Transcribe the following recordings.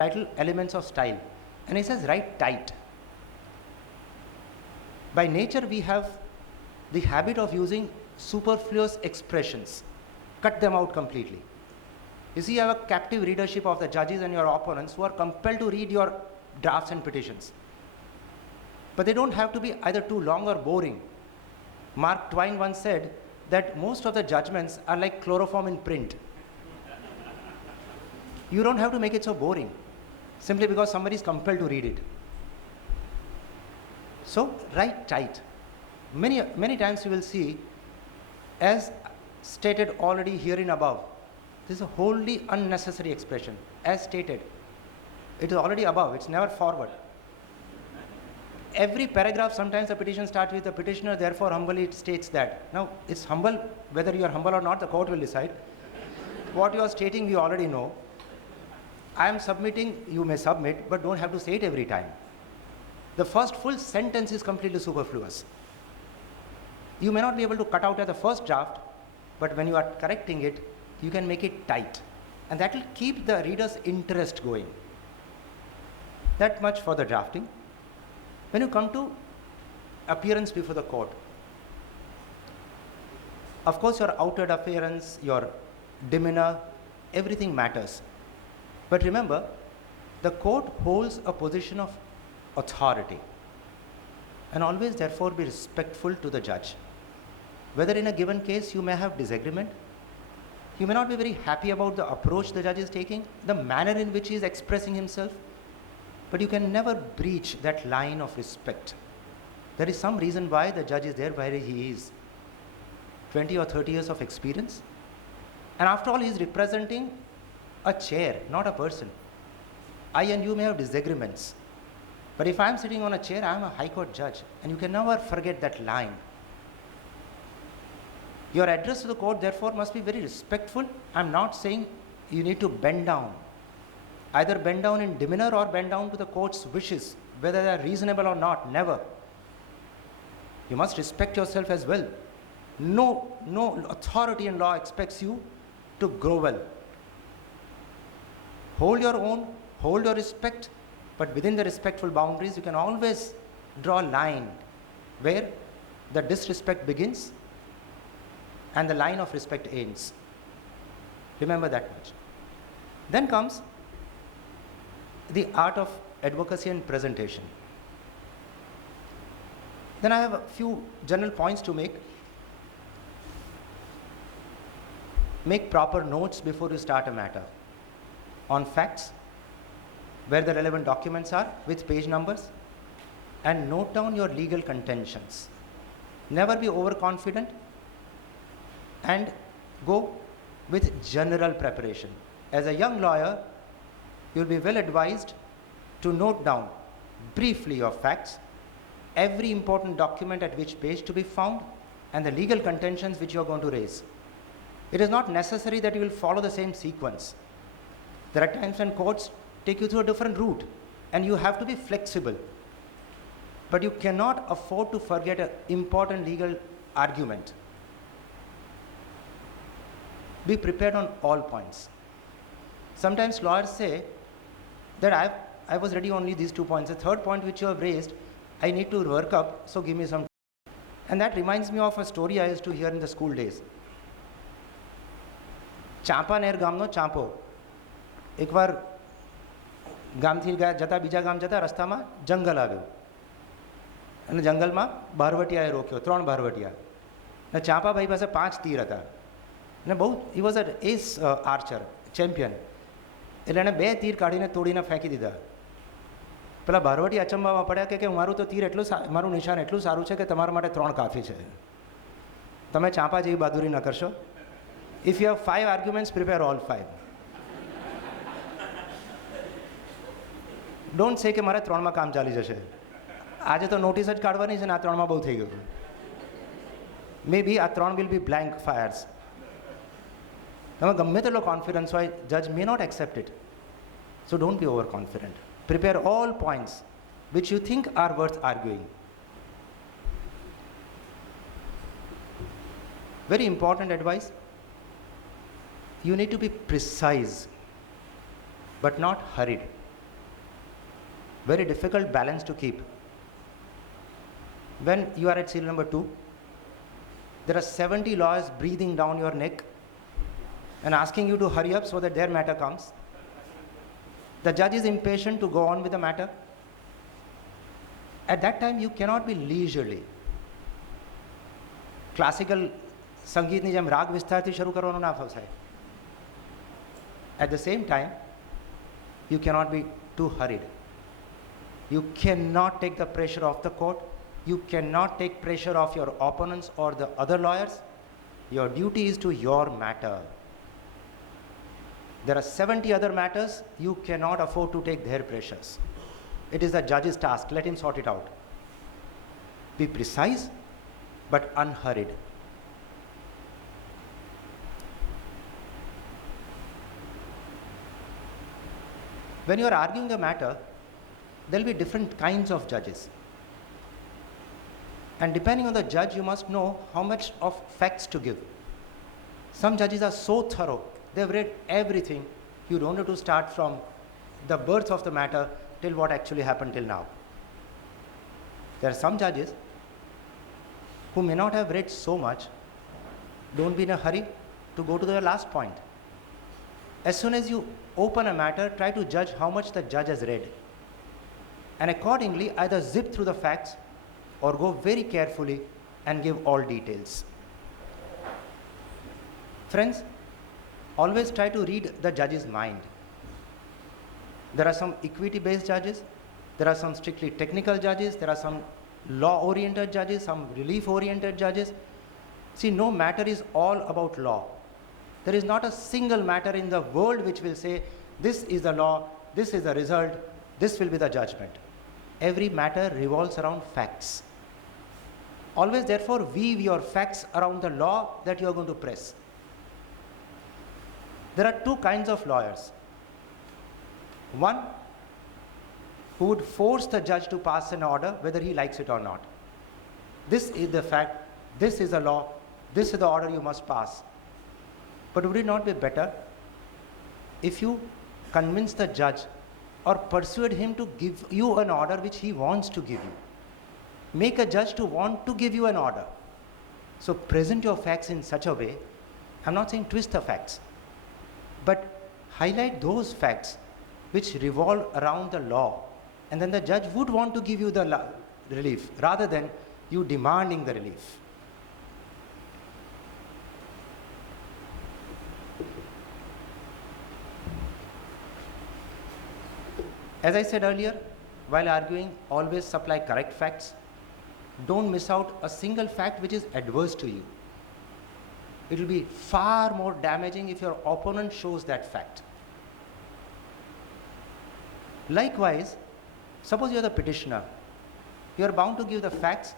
title elements of style, and he says write tight. By nature we have the habit of using superfluous expressions, cut them out completely. You see, you have a captive readership of the judges and your opponents who are compelled to read your drafts and petitions. But they don't have to be either too long or boring. Mark Twain once said that most of the judgments are like chloroform in print. You don't have to make it so boring, simply because somebody is compelled to read it. So write tight. Many times you will see, as stated already herein above, this is a wholly unnecessary expression. As stated, it is already above, it's never forward. Every paragraph, sometimes the petition starts with the petitioner therefore humbly states that. Now it's humble, whether you are humble or not, the court will decide. What you are stating we already know. I am submitting, you may submit, but don't have to say it every time. The first full sentence is completely superfluous. You may not be able to cut out at the first draft, but when you are correcting it, you can make it tight. And that will keep the reader's interest going. That much for the drafting. When you come to appearance before the court, of course your outward appearance, your demeanor, everything matters. But remember, the court holds a position of authority, and always therefore be respectful to the judge. Whether in a given case you may have disagreement, you may not be very happy about the approach the judge is taking, the manner in which he is expressing himself, but you can never breach that line of respect. There is some reason why the judge is there where he is. 20 or 30 years of experience, and after all he is representing a chair, not a person. I and you may have disagreements, but if I am sitting on a chair, I am a high court judge, and you can never forget that line. Your address to the court therefore must be very respectful. I am not saying you need to bend down, either bend down in demeanor or bend down to the court's wishes, whether they are reasonable or not, never. You must respect yourself as well. No authority in law expects you to grovel. Hold your own, hold your respect, but within the respectful boundaries, you can always draw a line where the disrespect begins and the line of respect ends. Remember that much. Then comes the art of advocacy and presentation. Then I have a few general points to make. Make proper notes before you start a matter on facts, where the relevant documents are with page numbers, and note down your legal contentions. Never be overconfident, and go with general preparation. As a young lawyer, you will be well advised to note down briefly your facts, every important document at which page to be found, and the legal contentions which you are going to raise. It is not necessary that you will follow the same sequence. There are times when courts take you through a different route, and you have to be flexible. But you cannot afford to forget an important legal argument. Be prepared on all points. Sometimes lawyers say that I was ready only these 2 points. The third point which you have raised, I need to work up, so give me some time. And that reminds me of a story I used to hear in the school days. Champaner ગામનો ચાંપો એકવાર ગામથી જતા બીજા ગામ જતા રસ્તામાં જંગલ આવ્યું, અને જંગલમાં ભારવટિયાએ રોક્યો, 3 ભારવટિયા, અને ચાંપાભાઈ પાસે 5 તીર હતા, અને બહુ he was a S Archer champion, એટલે એણે 2 તીર કાઢીને તોડીને ફેંકી દીધા. પેલા ભારવટી અચંબામાં પડ્યા કે મારું તો તીર એટલું, મારું નિશાન એટલું સારું છે કે તમારા માટે 3 કાફી છે. તમે ચાંપા જેવી બહાદુરી ન કરશો. If you have 5 arguments, prepare all 5. Don't say કે મારે 3માં કામ ચાલી જશે. આજે તો નોટિસ જ કાઢવાની છે ને આ 3માં બહુ થઈ ગયું. Maybe આ 3 will be blank fires. તમે ગમે તેટલો કોન્ફિડન્સ હોય, judge may not accept it. So don't be overconfident. Prepare all points which you think are worth arguing. Very important advice. You need to be precise but not hurried. Very difficult balance to keep. When you are at serial number 2, there are 70 lawyers breathing down your neck and asking you to hurry up so that their matter comes. The judge is impatient to go on with the matter. At that time, you cannot be leisurely. Classical સંગીતની જેમ રાગ વિસ્તારથી શરૂ કરવાનું ના ફસાય. At the same time, you cannot be too hurried. You cannot take the pressure off the court. You cannot take pressure off your opponents or the other lawyers. Your duty is to your matter. There are 70 other matters. You cannot afford to take their pressures. It is the judge's task. Let him sort it out. Be precise, but unhurried. When you are arguing a matter, there will be different kinds of judges. And depending on the judge, you must know how much of facts to give. Some judges are so thorough, they've read everything. You don't have to start from the birth of the matter till what actually happened till now. There are some judges who may not have read so much. Don't be in a hurry to go to the last point. As soon as you open a matter, try to judge how much the judge has read. And accordingly, either zip through the facts or go very carefully and give all details. Friends, always try to read the judge's mind. There are some equity-based judges, there are some strictly technical judges, there are some law-oriented judges, some relief-oriented judges. See, no matter is all about law. There is not a single matter in the world which will say, this is the law, this is the result, this will be the judgment. Every matter revolves around facts. Always, therefore, weave your facts around the law that you are going to press. There are two kinds of lawyers. One who would force the judge to pass an order whether he likes it or not. This is the fact, this is the law, this is the order you must pass. But would it not be better if you convince the judge or persuade him to give you an order which he wants to give you? Make a judge to want to give you an order. So present your facts in such a way, I'm not saying twist the facts, but highlight those facts which revolve around the law, and then the judge would want to give you the relief rather than you demanding the relief. As I said earlier, while arguing, always supply correct facts. Don't miss out a single fact which is adverse to you. It will be far more damaging if your opponent shows that fact. Likewise, suppose you are the petitioner. You are bound to give the facts,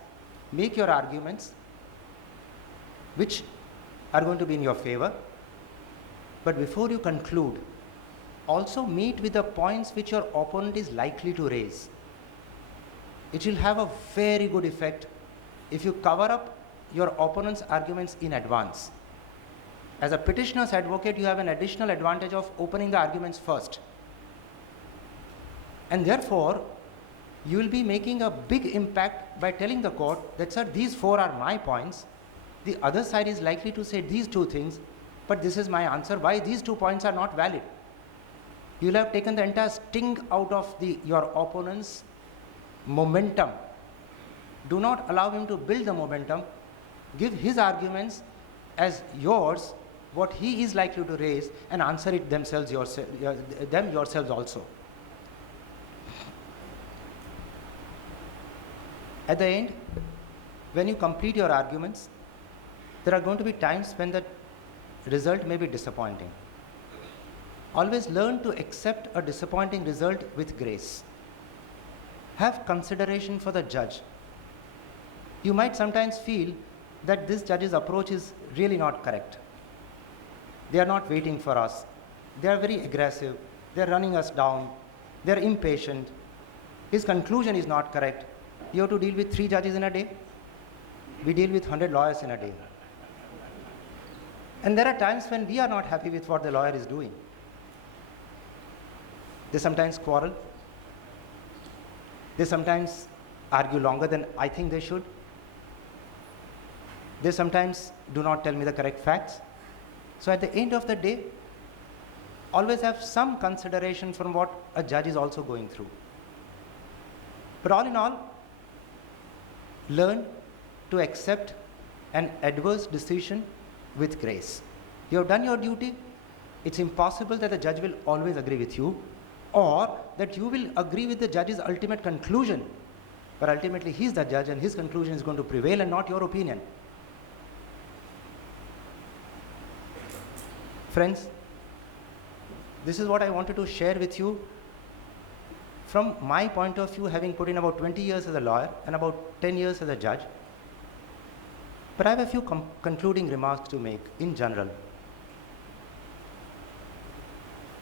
make your arguments, which are going to be in your favor. But before you conclude, also meet with the points which your opponent is likely to raise. It will have a very good effect if you cover up your opponent's arguments in advance. As a petitioner's advocate, you have an additional advantage of opening the arguments first. And therefore, you will be making a big impact by telling the court that, sir, these 4 are my points. The other side is likely to say these 2 things, but this is my answer. Why these 2 points are not valid? You will have taken the entire sting out of your opponent's momentum. Do not allow him to build the momentum. Give his arguments as yours, what he is likely to raise, and answer it themselves yourselves also. At the end, when you complete your arguments, there are going to be times when the result may be disappointing. Always learn to accept a disappointing result with grace. Have consideration for the judge. You might sometimes feel that this judge's approach is really not correct. They are not waiting for us. They are very aggressive. They are running us down. They are impatient. His conclusion is not correct. You have to deal with 3 judges in a day. We deal with 100 lawyers in a day. And there are times when we are not happy with what the lawyer is doing. They sometimes quarrel. They sometimes argue longer than I think they should. They sometimes do not tell me the correct facts. So at the end of the day, always have some consideration from what a judge is also going through. But all in all, learn to accept an adverse decision with grace. You have done your duty. It's impossible that the judge will always agree with you, or that you will agree with the judge's ultimate conclusion. But ultimately, he's the judge and his conclusion is going to prevail and not your opinion. Friends, this is what I wanted to share with you from my point of view, having put in about 20 years as a lawyer and about 10 years as a judge. But I have a few concluding remarks to make in general.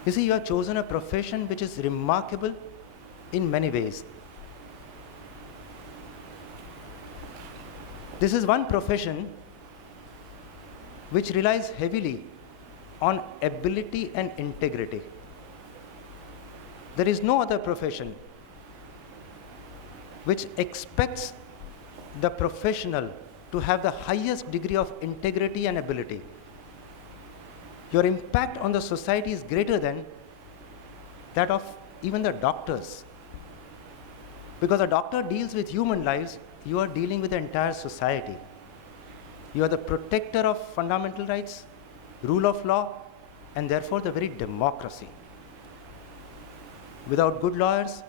You see, you have chosen a profession which is remarkable in many ways. This is one profession which relies heavily on ability and integrity. There is no other profession which expects the professional to have the highest degree of integrity and ability. Your impact on the society is greater than that of even the doctors. Because a doctor deals with human lives, you are dealing with the entire society. You are the protector of fundamental rights, rule of law, and therefore the very democracy. Without good lawyers,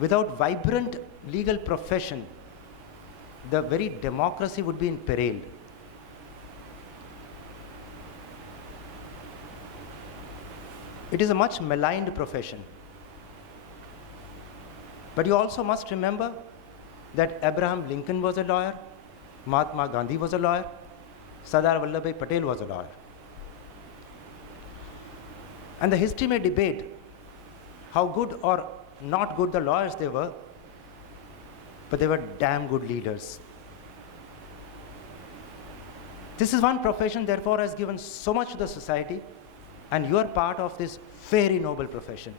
without vibrant legal profession, the very democracy would be in peril. It is a much maligned profession. But you also must remember that Abraham Lincoln was a lawyer, Mahatma Gandhi was a lawyer, Sardar Vallabhbhai Patel was a lawyer. And the history may debate how good or not good the lawyers they were, but they were damn good leaders. This is one profession, therefore, has given so much to the society, and you are part of this very noble profession.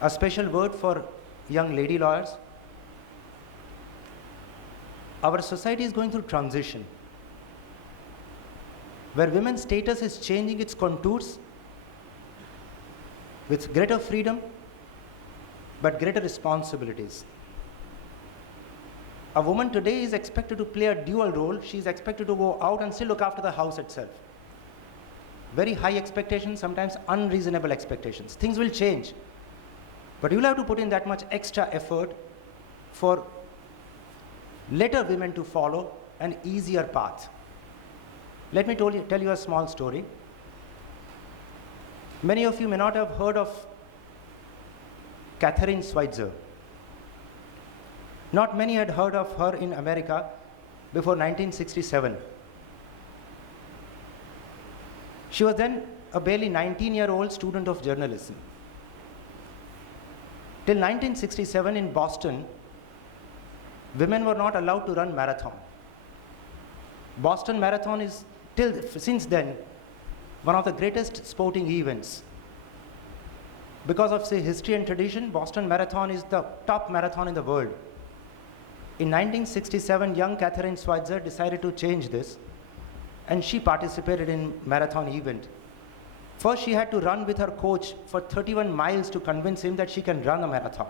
A special word for young lady lawyers. Our society is going through transition, where women's status is changing its contours with greater freedom, but greater responsibilities. A woman today is expected to play a dual role. She is expected to go out and still look after the house itself. Very high expectations, sometimes unreasonable expectations. Things will change. But you will have to put in that much extra effort for later women to follow an easier path. Let me tell you a small story. Many of you may not have heard of Catherine Switzer. Not many had heard of her in America before 1967. She was then a barely 19-year-old student of journalism. Till 1967 in Boston, women were not allowed to run marathon. Boston Marathon is, since then, one of the greatest sporting events. Because of, say, history and tradition, Boston Marathon is the top marathon in the world. In 1967, young Catherine Switzer decided to change this, and she participated in marathon event. First, she had to run with her coach for 31 miles to convince him that she can run a marathon.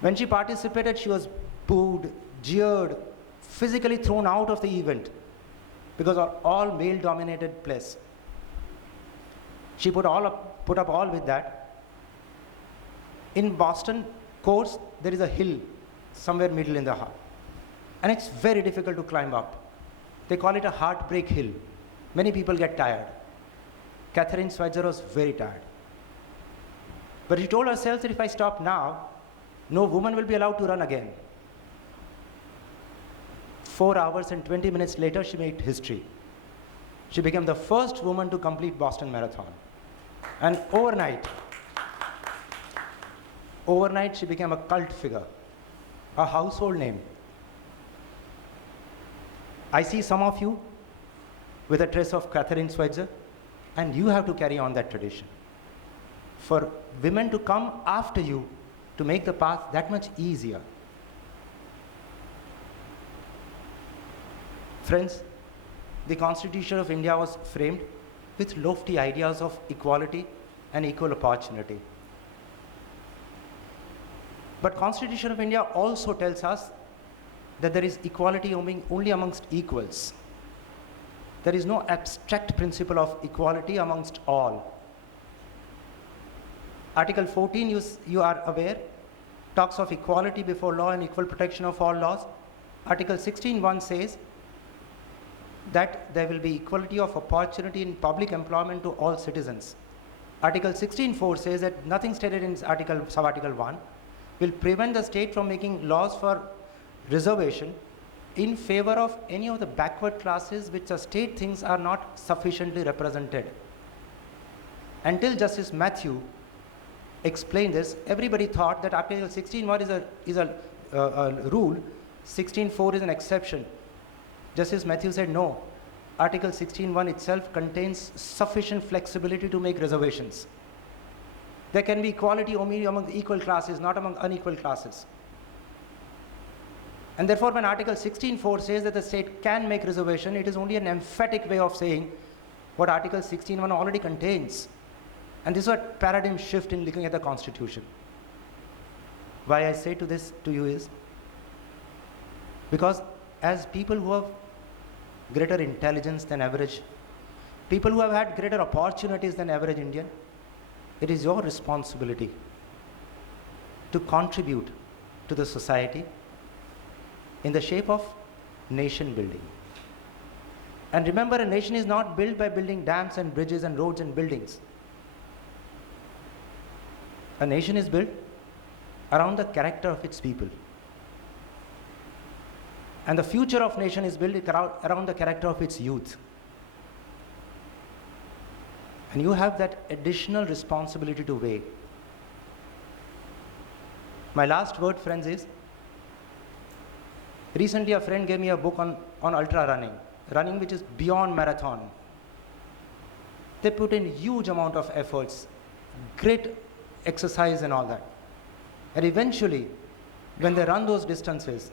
When she participated, she was booed, jeered, physically thrown out of the event because of all male-dominated place. She put up all with that. In Boston course, there is a hill somewhere middle in the heart, and it's very difficult to climb up. They call it a heartbreak hill. Many people get tired. Catherine Switzer was very tired. But she told herself that if I stop now, no woman will be allowed to run again. 4 hours and 20 minutes later, she made history. She became the first woman to complete Boston Marathon. And overnight she became a cult figure, a household name. I see some of you with a trace of Catherine Switzer, and you have to carry on that tradition. for women to come after you to make the path that much easier. Friends, the Constitution of India was framed with lofty ideas of equality and equal opportunity. But Constitution of India also tells us that there is equality only amongst equals. There is no abstract principle of equality amongst all. Article 14, you are aware, talks of equality before law and equal protection of all laws. Article 16.1 says that there will be equality of opportunity in public employment to all citizens. Article 16.4 says that nothing stated in sub-article 1 will prevent the state from making laws for reservation in favor of any of the backward classes which the state thinks are not sufficiently represented. Until Justice Matthew explained this, everybody thought that Article 16.1 is a rule, 16.4 is an exception. Justice Matthew said no, Article 16.1 itself contains sufficient flexibility to make reservations. There can be equality only among the equal classes, not among unequal classes. And therefore, when Article 16.4 says that the state can make reservation, it is only an emphatic way of saying what Article 16.1 already contains. And this is a paradigm shift in looking at the Constitution. Why I say this to you is because as people who have greater intelligence than average, people who have had greater opportunities than average Indian, it is your responsibility to contribute to the society in the shape of nation building. And remember, a nation is not built by building dams and bridges and roads and buildings. A nation is built around the character of its people. And the future of nation is built around the character of its youth. And you have that additional responsibility to weigh. My last word, friends, is recently a friend gave me a book on ultra running which is beyond marathon. They put in huge amount of efforts, great exercise and all that. And eventually, when they run those distances,